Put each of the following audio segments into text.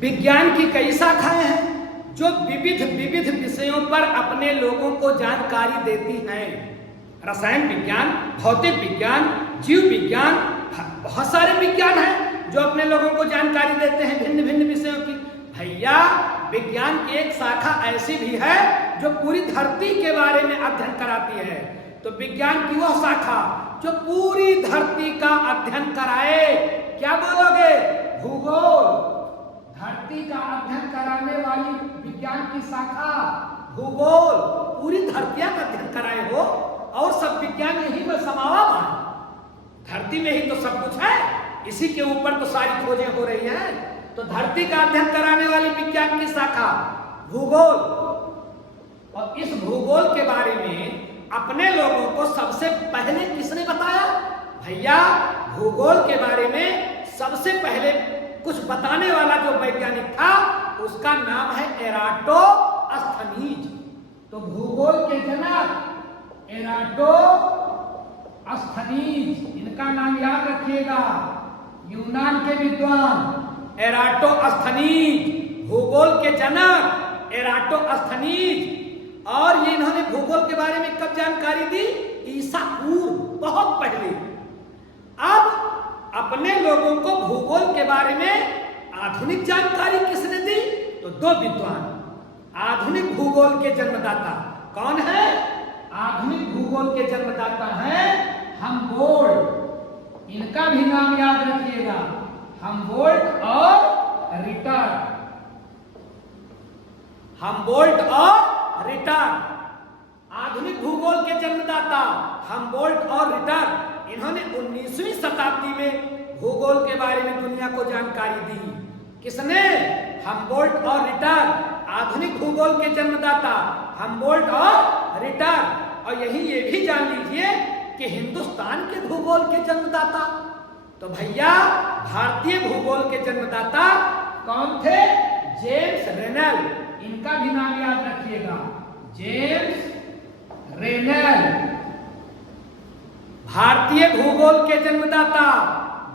विज्ञान की कई शाखाएं हैं जो विविध विविध विषयों पर अपने लोगों को जानकारी देती हैं। रसायन विज्ञान, भौतिक विज्ञान, जीव विज्ञान, बहुत सारे विज्ञान हैं जो अपने लोगों को जानकारी देते हैं भिन्न भिन्न विषयों की। भैया विज्ञान की एक शाखा ऐसी भी है जो पूरी धरती के बारे में अध्ययन कराती है। तो विज्ञान की वह शाखा जो पूरी धरती का अध्ययन कराए, क्या बोलोगे? भूगोल। धरती का अध्ययन कराने वाली विज्ञान की शाखा भूगोल, पूरी धरतियां का अध्ययन कराए हो। और सब विज्ञान यही में समावा है, धरती में ही तो सब कुछ है, इसी के ऊपर तो सारी खोजें हो रही हैं। तो धरती का अध्ययन कराने वाली विज्ञान की शाखा भूगोल। और इस भूगोल के बारे में अपने लोगों को सबसे पहले किसने बताया? भैया भूगोल के बारे में सबसे पहले कुछ बताने वाला जो वैज्ञानिक था उसका नाम है एराटोस्थनीज। तो भूगोल के जनक एराटोस्थनीज, इनका नाम याद रखिएगा। यूनान के विद्वान एराटोस्थनीज, भूगोल के जनक एराटोस्थनीज। और ये इन्होंने भूगोल के बारे में कब जानकारी दी? ईसा पूर्व, बहुत पहले। अब अपने लोगों को भूगोल के बारे में आधुनिक जानकारी किसने दी? तो दो विद्वान। आधुनिक भूगोल के जन्मदाता कौन है? आधुनिक भूगोल के जन्मदाता है हमबोल्ट। इनका भी नाम याद रखिएगा, हमबोल्ट और रिटर। हमबोल्ट और रिटर, आधुनिक भूगोल के जन्मदाता हमबोल्ट और रिटर। इन्होंने 19वीं शताब्दी में भूगोल के बारे में दुनिया को जानकारी दी। किसने? हमबोल्ट और रिटर, आधुनिक भूगोल के जन्मदाता हमबोल्ट और रिटर। और यही ये भी जान लीजिए कि हिंदुस्तान के भूगोल के जन्मदाता, तो भैया भारतीय भूगोल के जन्मदाता कौन थे? James Rennell. इनका भी नाम याद रखिएगा, जेम्स रेनल। भारतीय भूगोल के जन्मदाता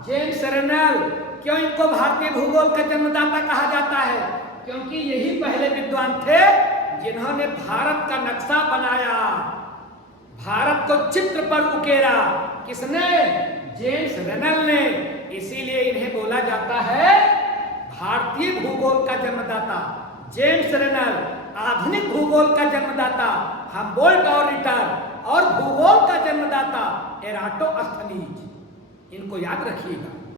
जेम्स रेनल। क्यों इनको भारतीय भूगोल का जन्मदाता कहा जाता है? क्योंकि यही पहले विद्वान थे जिन्होंने भारत का नक्शा बनाया, भारत को चित्र पर उकेरा। किसने? जेम्स रेनल ने। इसीलिए इन्हें बोला जाता है भारतीय भूगोल का जन्मदाता जेम्स रेनल, आधुनिक भूगोल का जन्मदाता हमबोल्ट और रिटर, और भूगोल का जन्मदाता एराटोस्थनीज। इनको याद रखिएगा।